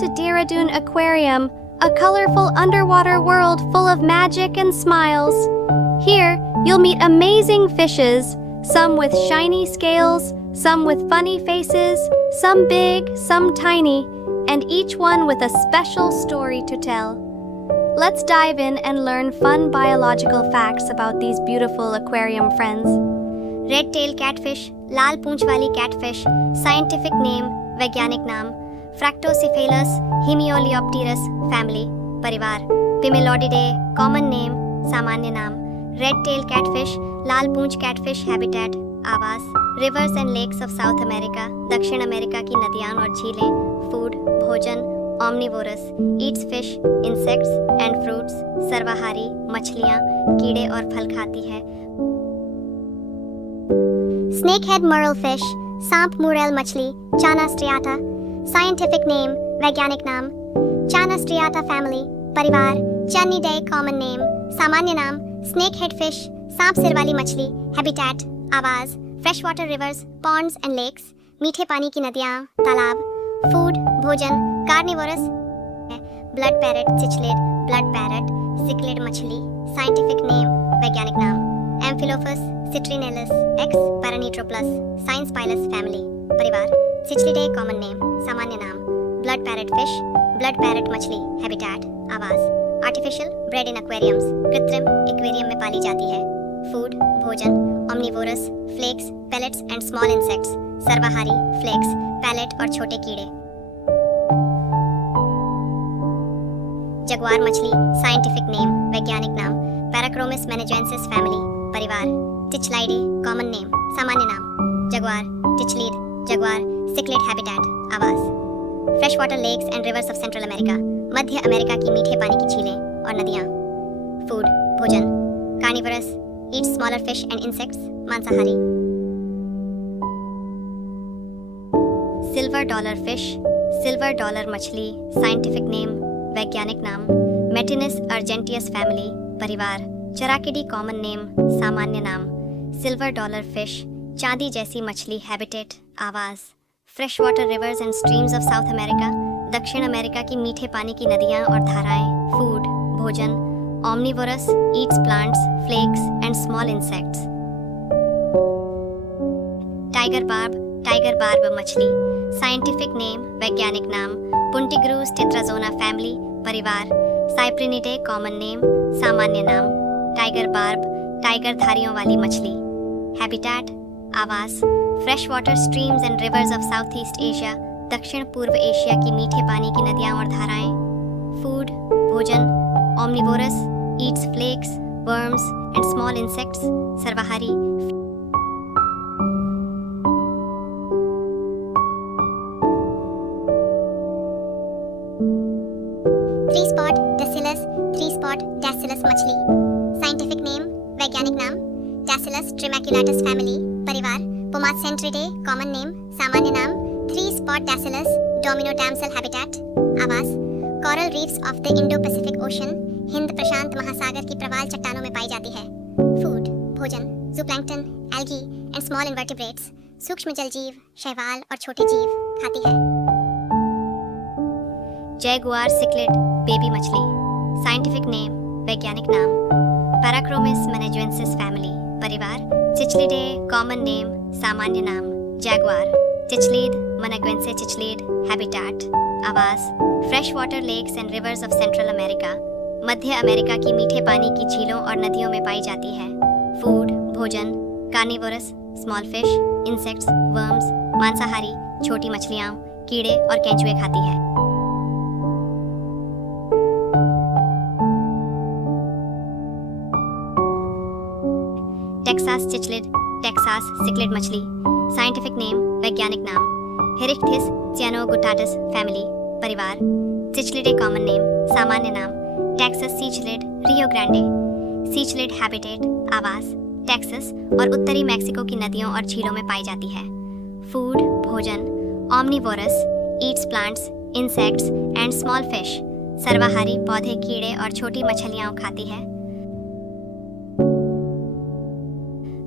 to Dehradun Aquarium, a colorful underwater world full of magic and smiles. Here, you'll meet amazing fishes, some with shiny scales, some with funny faces, some big, some tiny, and each one with a special story to tell. Let's dive in and learn fun biological facts about these beautiful aquarium friends. Red tail catfish, लाल पूंछ वाली catfish, scientific name, वैज्ञानिक नाम, फ्रैक्टोसिफेलस हिमियोलियोप्टेरस family, परिवार, पिमेलोडिडे, common name, सामान्य नाम, red tail catfish, लाल पूंछ कैटफिश हैबिटेट, आवास, rivers and lakes of South America, दक्षिण अमेरिका की नदियां और झीलें, फूड, भोजन, omnivorous, eats fish, insects and fruits, सर्वाहारी, मछलियां, कीड़े और फल खाती है। Snakehead murrelfish, सांप मुरेल मछली, चाना स्ट्रियाटा, साइंटिफिक नेम, वैज्ञानिक नाम, चाना स्ट्रियाटा फैमिली, परिवार, चानिडे कॉमन नेम, सामान्य नाम, स्नेकहेड फिश, सांप सिर वाली मछली, हैबिटेट, आवाज, fresh water rivers, ponds and lakes, मीठे पानी की नदियाँ, तालाब, फूड, भोजन, carnivorous, blood parrot cichlid, blood parrot, cichlid मछली, साइंटिफिक नेम, वैज्ञानिक नाम, Amphilophus citrinellis x Paraneetroplus, synspilus family, परिवार, सिचलिडे कॉमन नेम, सामान्य नाम, blood parrot fish, blood parrot मछली, हैबिटेट, आवास, आर्टिफिशियल ब्रेड इन एक्वेरियम्स, कृत्रिम एक्वेरियम में पाली जाती है, फूड, भोजन, omnivorous, flakes, pellets and small insects, सर्वाहारी, फ्लेक्स, पैलेट और छोटे कीड़े। जगुआर मछली, साइंटिफिक नेम, वैज्ञानिक नाम, पैराक्रोमिस मेनेजेंसिस फैमिली, परिवार, टिचलाइडे कॉमन नेम, सामान्य नाम, jaguar, cichlid, jaguar, cichlid habitat, आवास, fresh water lakes and rivers of Central America, मध्य अमेरिका की मीठे पानी की झीलें और नदियाँ, फूड, भोजन, carnivorous, eats smaller fish and insects, मांसाहारी। Silver dollar fish, silver dollar मछली, साइंटिफिक नेम, वैज्ञानिक नाम, मेटिनिस अर्जेंटियस फैमिली, परिवार, चराकिडी कॉमन नेम, सामान्य नाम, सिल्वर डॉलर फिश, चांदी जैसी मछली, हैबिटेट, आवास, fresh water rivers and streams of South America, दक्षिण अमेरिका की मीठे पानी की नदियाँ और धाराएं, फूड, भोजन, omnivorous, eats plants, flakes and small insects. Tiger barb मछली, साइंटिफिक नेम, वैज्ञानिक नाम, पुंटिग्रूस टेट्राजोना फैमिली, परिवार, साइप्रिनिडे कॉमन नेम, सामान्य नाम, टाइगर बार्ब, टाइगर धारियों वाली मछली, हैबिटेट, आवास, fresh water streams and rivers of South East Asia, दक्षिण पूर्व एशिया की मीठे पानी की नदियाँ और धाराएं, फूड, भोजन, omnivorous, eats flakes, worms and small insects, सर्वाहारी। थ्री स्पॉट डैसिलस मछली, साइंटिफिक नेम, वैज्ञानिक नाम, डैसिलस ट्रिमैक्युलेटस फैमिली, परिवार, पोमासेंट्रिडे कॉमन नेम, सामान्य नाम, three spot dascyllus, domino damsel habitat, आवास, coral reefs of the Indo Pacific ocean, हिंद प्रशांत महासागर की प्रवाल चट्टानों में पाई जाती है, फूड, भोजन, जूप्लैंक्टन, एल्गी एंड स्मॉल इन्वर्टिब्रेट्स, सूक्ष्म जलजीव, शैवाल और छोटे जीव खाती है। जयगुआर सिक्लिड बेबी मछली, साइंटिफिक नेम, वैज्ञानिक नाम, पैराक्रोमिस मेनेजेंसिस फैमिली, परिवार, चिचलिडे कॉमन नेम, सामान्य नाम, jaguar, cichlid managuense cichlid, habitat, आवास, fresh water lakes and rivers of Central America, मध्य अमेरिका की मीठे पानी की झीलों और नदियों में पाई जाती है, फूड, भोजन, carnivorous, small fish, insects, worms, मांसाहारी, छोटी मछलियाँ, कीड़े और केंचुए खाती है। टेक्सास चिचलिड, टेक्सास सिक्लिड मछली, साइंटिफिक नेम, वैज्ञानिक नाम, हेरिक्थिस सियानोगुटाटस फैमिली, परिवार, चिचलिडे कॉमन नेम, सामान्य नाम, टेक्सास सीचलिड, रियो ग्रांडे, सीचलिड हैबिटेट, आवास, टेक्सास और उत्तरी मैक्सिको की नदियों और झीलों में पाई जाती है, फूड, भोजन, omnivorous, eats plants, insects and small fish, सर्वाहारी, पौधे, कीड़े और छोटी मछलियाँ खाती है।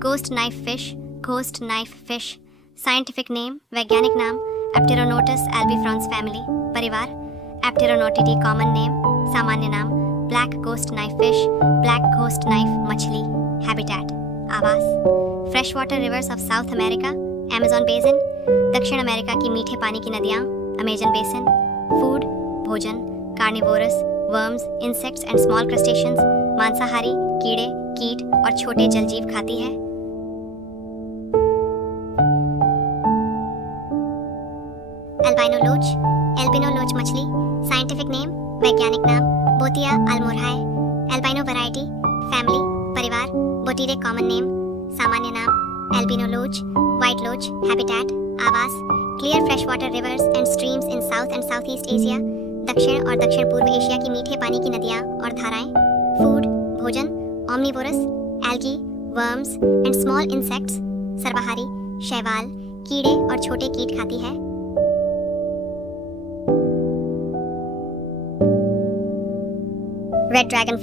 Ghost knife fish, scientific name, वैज्ञानिक नाम, एप्टेरोनोटस एल्बिफ्रॉन्स फैमिली, परिवार, एप्टेरोनोटिडी कॉमन नेम, सामान्य नाम, black ghost knife fish, black ghost knife मछली, हैबिटेट, आवास, fresh water reverse of South America, Amazon basin, दक्षिण अमेरिका की मीठे पानी की नदियाँ, अमेज़न बेसिन, फूड, भोजन, carnivorous, worms, insects and small crustaceans, मांसाहारी, कीड़े, कीट और छोटे जलजीव खाती है। एल्बिनो लोच मछली, साइंटिफिक नेम, वैज्ञानिक नाम, बोतिया अल्मोरहाए, एल्बिनो वैरायटी, फैमिली, परिवार, बोटीरे कॉमन नेम, सामान्य नाम, एल्बिनो लोच, व्हाइट लोच, हैबिटेट, आवास, clear fresh water rivers and streams in south and south East Asia, दक्षिण और दक्षिण पूर्व एशिया की मीठे पानी की नदियाँ और धाराएं, फूड, भोजन, omnivorous, algae, worms and small insects, सर्वाहारी, शैवाल, कीड़े और छोटे कीट खाती है। रेड ड्रैगन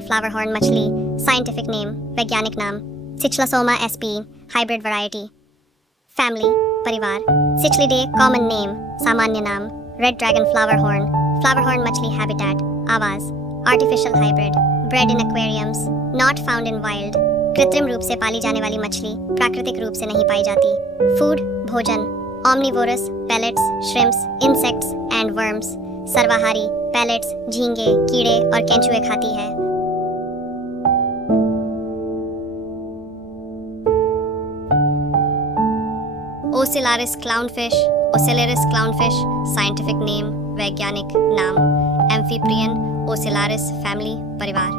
फ्लावर हॉर्न मछली, साइंटिफिक नेम, वैज्ञानिक नाम, सिचलासोमा sp, हाइब्रिड वैरायटी, फैमिली, परिवार, सिचलिडे कॉमन नेम, सामान्य नाम, रेड ड्रैगन फ्लावर हॉर्न मछली, हैबिटेट, आवास, artificial hybrid, bread in aquariums, not found in wild, कृत्रिम रूप से पाली जाने वाली मछली प्राकृतिक रूप से नहीं पाई जाती। फूड, भोजन, omnivorous, pellets, shrimps, insects and worms, सर्वाहारी, पेलेट्स, झींगे, कीड़े और केंचुए खाती है। ओसिलारिस क्लाउनफिश, साइंटिफिक नेम, वैज्ञानिक नाम, एम्फीप्रियन ओसिलारिस, फैमिली, परिवार,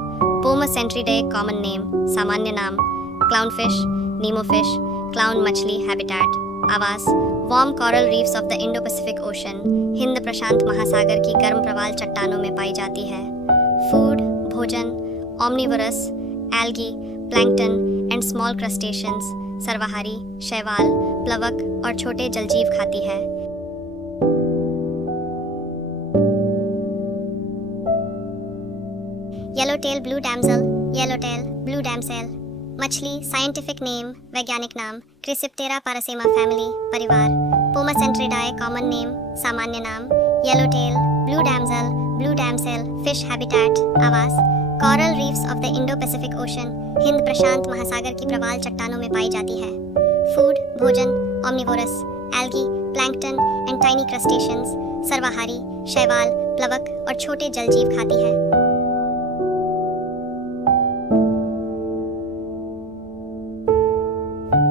पोमोसेंट्रिडे कॉमन नेम, सामान्य नाम, क्लाउनफिश, नीमोफिश, क्लाउन मछली, हैबिटेट, आवास, warm coral reefs of the Indo Pacific ocean, हिंद प्रशांत महासागर की गर्म प्रवाल चट्टानों में पाई जाती है। फूड, भोजन, omnivorous, algae, plankton and small crustaceans, सर्वाहारी, शैवाल, प्लवक और छोटे जलजीव खाती है। येलोटेल ब्लू डैमसेल मछली, साइंटिफिक नेम, वैज्ञानिक नाम, क्रिसिप्टेरा पारासेमा, फैमिली, परिवार, पोमासेंट्रिडाए कॉमन नेम, सामान्य नाम, yellowtail blue damsel fish, habitat, आवास, coral reefs of the Indo Pacific ocean, हिंद प्रशांत महासागर की प्रवाल चट्टानों में पाई जाती है। फूड, भोजन, omnivorous, algae, plankton and tiny crustaceans, सर्वाहारी, शैवाल, प्लवक और छोटे जलजीव खाती है।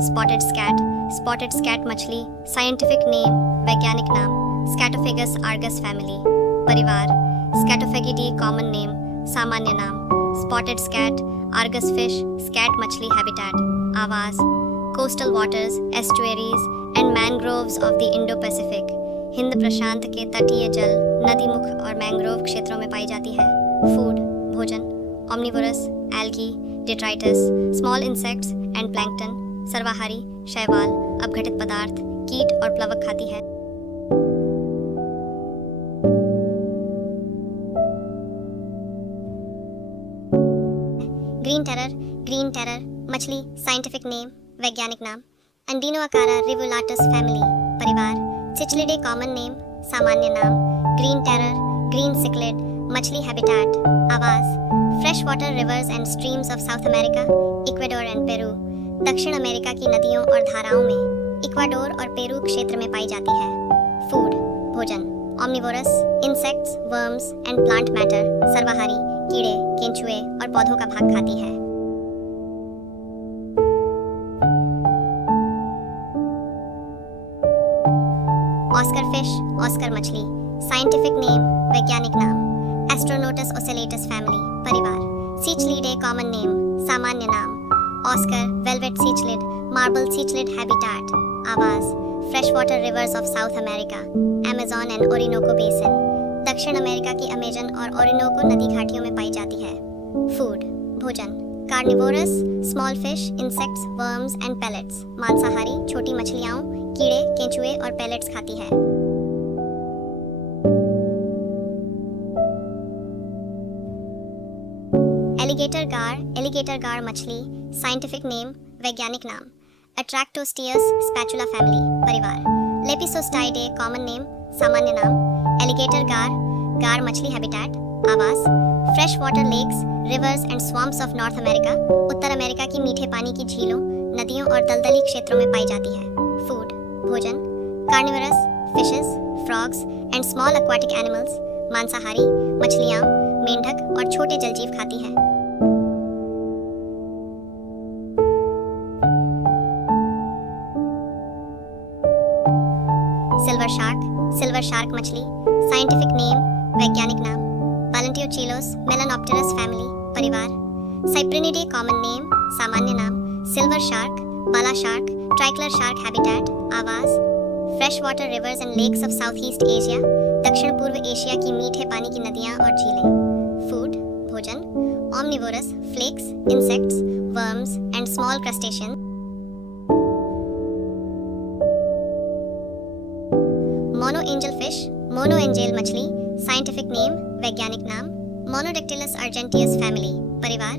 स्पॉटेड स्कैट मछली, साइंटिफिक नेम, वैज्ञानिक नाम, स्कैटोफेगस आर्गस, फैमिली, परिवार, स्कैटोफेगिडी कॉमन नेम, सामान्य नाम, spotted scat, argus fish, scat मछली, हैबिटेट, आवास, coastal waters, estuaries and mangroves of the Indo Pacific, हिंद प्रशांत के तटीय जल, नदीमुख और मैंग्रोव क्षेत्रों में पाई जाती है। फूड, भोजन, omnivorous, algae, detritus, small insects and plankton, सर्वाहारी, शैवाल, अपघटित पदार्थ, कीट और प्लवक खाती है। ग्रीन टेरर मछली, साइंटिफिक नेम, वैज्ञानिक नाम, अंडीनोअकारा रिवुलाटस, फैमिली, परिवार, सिचलिडे कॉमन नेम, सामान्य नाम, ग्रीन टेरर, ग्रीन सिक्लेड मछली, हैबिटेट, आवास, fresh water rivers and streams of South America, Ecuador and Peru, दक्षिण अमेरिका की नदियों और धाराओं में, इक्वाडोर और पेरू क्षेत्र में पाई जाती है। फूड, भोजन, omnivorous, insects, worms and plant matter, सर्वाहारी, कीड़े, केंचुए और पौधों का भाग खाती है। ऑस्कर मछली, साइंटिफिक नेम, वैज्ञानिक नाम, एस्ट्रोनोटस ओसेलेटस, फैमिली, परिवार, सिचलिडे कॉमन नेम, सामान्य नाम, ऑस्कर, वेलवेट सिचलिड, मार्बल सिचलिड, हैबिटेट, आवास, fresh water reverse of South America, Amazon and Orinoco basin, दक्षिण अमेरिका की अमेजन और ओरिनोको नदी घाटियों में पाई जाती है। फूड, भोजन, carnivorous, small fish, insects, worms and pellets, मांसाहारी, छोटी मछलियाँ, कीड़े, केंचुए और पेलेट्स खाती है। एलिगेटर गार मछली, साइंटिफिक नेम, वैज्ञानिक नाम, अट्रैक्टोस्टियस स्पैचुला, फैमिली, परिवार, लेपिसोस्टाइडे कॉमन नेम, सामान्य नाम, एलिगेटर गार मछली हैबिटेट आवास, fresh water lakes, rivers and swamps of North America, उत्तर अमेरिका की मीठे पानी की झीलों, नदियों और दलदली क्षेत्रों में पाई जाती है। फूड भोजन, carnivorous fishes, frogs and small aquatic animals, मांसाहारी मछलियाँ, मेंढक और छोटे जलजीव खाती है। सिल्वर शार्क मछली, साइंटिफिक नेम वैज्ञानिक नाम पैलेंटियोचेलोस मेलानोप्टेरस फैमिली परिवार, साइप्रिनिडे कॉमन नेम सामान्य नाम, silver shark, bala shark, tricolour shark habitat आवास, fresh water rivers and lakes of South East Asia, दक्षिण पूर्व एशिया की मीठे पानी की नदियां और झीलें। फूड भोजन, omnivorous flakes, insects, worms and small crustaceans. Mono angel fish, mono angel मछली, साइंटिफिक नेम वैज्ञानिक नाम मोनोडेक्टिलस अर्जेंटियस फैमिली परिवार,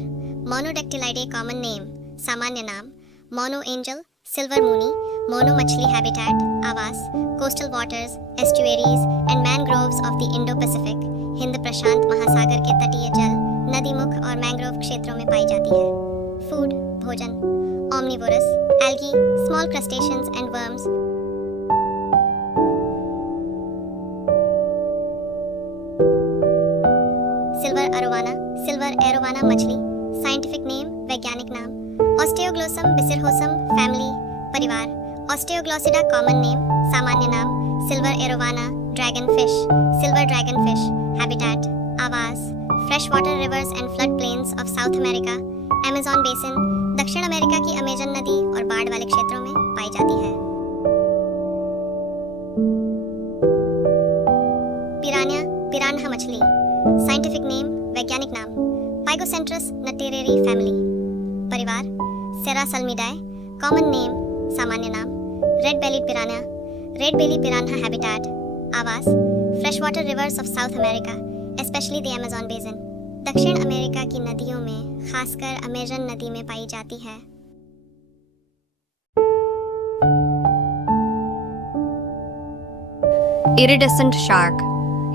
मोनोडेक्टिलाइडे कॉमन नेम सामान्य नाम, mono angel, silver moony, mono मछली हैबिटेट आवास, coastal waters, estuaries and mangroves of the Indo Pacific, हिंद प्रशांत महासागर के तटीय जल, नदीमुख और मैंग्रोव क्षेत्रों में पाई जाती है। फूड भोजन, omnivorous, algae, small crustaceans and worms. Silver arowana मछली, साइंटिफिक नेम वैज्ञानिक नाम ऑस्टियोग्लोसम बिसिरहोसम फैमिली परिवार, ऑस्टियोग्लोसिडा कॉमन नेम सामान्य नाम, silver arowana dragon fish, silver dragon fish habitat आवास, fresh water rivers and flood plains of South America, Amazon basin, दक्षिण America की Amazon नदी और बाढ़ वाले क्षेत्रों में पाई जाती है। पिरान्हा मछली, साइंटिफिक नेम वैज्ञानिक नाम पाइगोसेंट्रस नटेरेरी फैमिली परिवार, सेरासल्मिडाए कॉमन नेम सामान्य नाम, रेड बेली पिरान्हा हैबिटेट आवास, fresh water reverse of South America specially the Amazon basin, दक्षिण अमेरिका की नदियों में खासकर अमेजन नदी में पाई जाती है।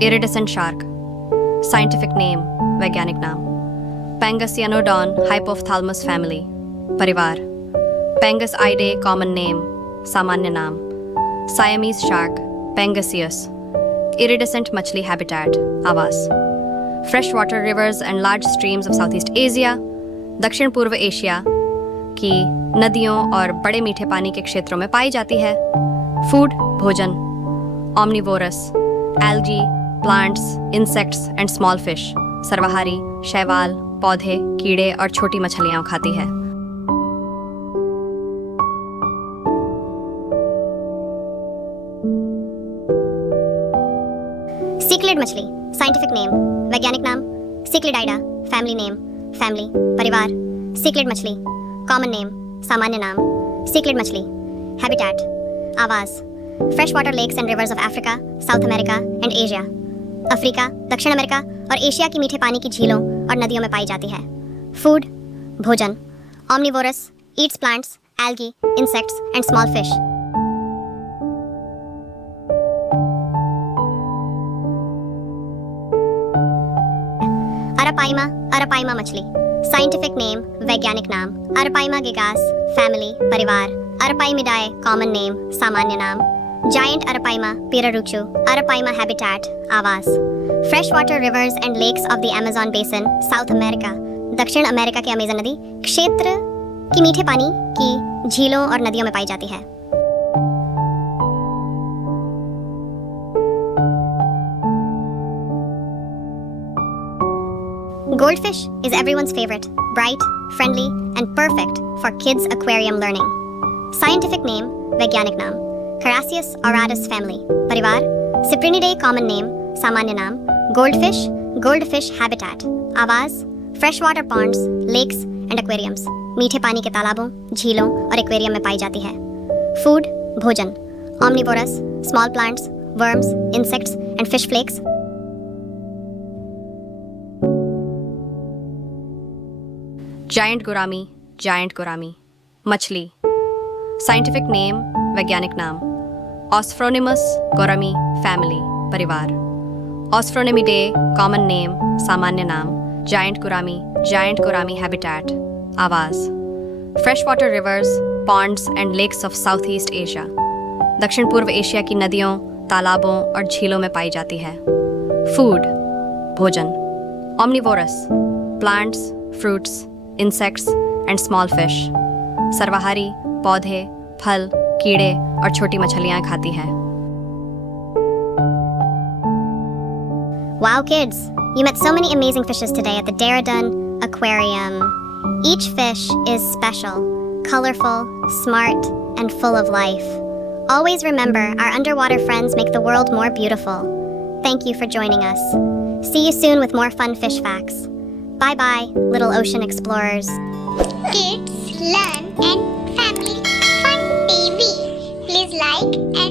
Iridescent shark, scientific name वैज्ञानिक नाम Pangasianodon hypoophthalmus family परिवार, Pangus idae common name सामान्य नाम, Siamese shark Pangasius, iridescent मछली habitat आवास, fresh water rivers and large streams of Southeast Asia, दक्षिण पूर्व एशिया की नदियों और बड़े मीठे पानी के क्षेत्रों में पाई जाती है। फूड भोजन, omnivorous, algae, plants, insects and small fish, सर्वाहारी, शैवाल, पौधे, कीड़े और छोटी मछलियां खाती है। सिक्लिड मछली, साइंटिफिक नेम वैज्ञानिक नाम सिक्लिडाइडा फैमिली परिवार, सिक्लिड मछली कॉमन नेम सामान्य नाम, सिक्लिड मछली हैबिटेट आवास, fresh water lakes and rivers of Africa, South America and Asia, Africa, दक्षिण अमेरिका और एशिया की मीठे पानी की झीलों और नदियों में पाई जाती है। फूड भोजन, omnivorous, eats plants, algae, insects and small fish. अरापाइमा मछली, साइंटिफिक नेम वैज्ञानिक नाम अरापाइमा गिगास फैमिली परिवार, अरापाइमिडाए कॉमन नेम सामान्य नाम, giant arapaima pirarucu, arapaima habitat आवास, fresh water rivers and lakes of the Amazon basin, South America, दक्षिण अमेरिका की अमेज़न नदी क्षेत्र की मीठे पानी की झीलों और नदियों में पाई जाती है। Goldfish is everyone's favorite, bright, friendly, and perfect for kids' aquarium learning. Scientific name, वैज्ञानिक नाम, Carassius auratus family, परिवार, Cyprinidae common name, सामान्य नाम, goldfish habitat, आवास, freshwater ponds, lakes and aquariums, मीठे पानी के तालाबों, झीलों और एक्वेरियम में पाई जाती है। Food, भोजन, omnivorous, small plants, worms, insects and fish flakes. Giant gourami मछली, साइंटिफिक नेम वैज्ञानिक नाम ऑस्फ्रोनिमस गोरामी फैमिली परिवार, Osphronimidae, common name, सामान्य नाम, giant Kurami habitat, आवाज. Freshwater rivers, ponds and lakes of Southeast Asia. दक्षिण पूर्व एशिया की नदियों, तालाबों और झीलों में पाई जाती है. Food, भोजन. Omnivorous, plants, fruits, insects and small fish. सर्वाहारी, पौधे, फल, कीड़े और छोटी मछलियां खाती है. Wow, kids! You met so many amazing fishes today at the Dehradun Aquarium. Each fish is special, colorful, smart, and full of life. Always remember, our underwater friends make the world more beautiful. Thank you for joining us. See you soon with more fun fish facts. Bye-bye, little ocean explorers. Kids Learn and Family Fun TV. Please like and